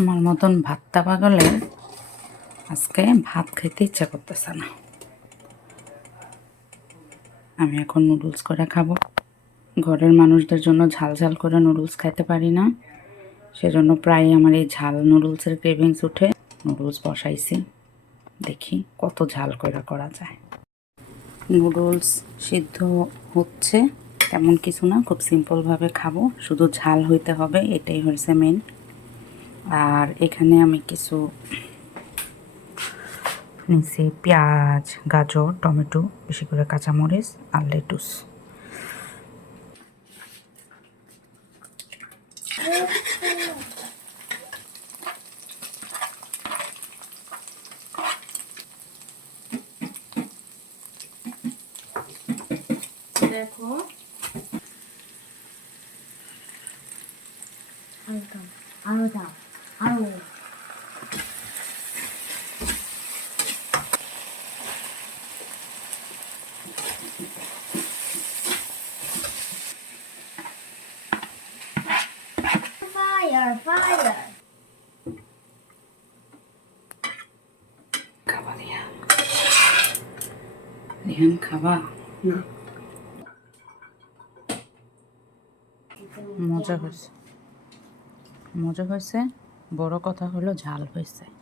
আমার মতন ভাতটা পাগলে আজকে ভাত খেতে ইচ্ছা করতেছে না। আমি এখন নুডলস করে খাব। ঘরের মানুষদের জন্য ঝাল ঝাল করে নুডলস খাইতে পারি না। সেজন্য প্রায় আমার এই ঝাল নুডলসের ক্রেভিংস উঠে নুডলস বসাইছি। দেখি কত ঝাল করে করা যায়। নুডলস সিদ্ধ হচ্ছে, তেমন কিছু না, খুব সিম্পলভাবে খাব। শুধু ঝাল হইতে হবে, এটাই হয়েছে মেন আর এখানে আমি কিছু নিচে পেঁয়াজ, গাজর, টমেটো, বেশি করে কাঁচামরিচ আর লেটুস। দেখো। আরও দাও দাও আরও Fire, fire. খাবা রিহান রিহান খাবা মজা হয়েছে মজা হয়েছে বড় কথা হলো ঝাল হয়েছে।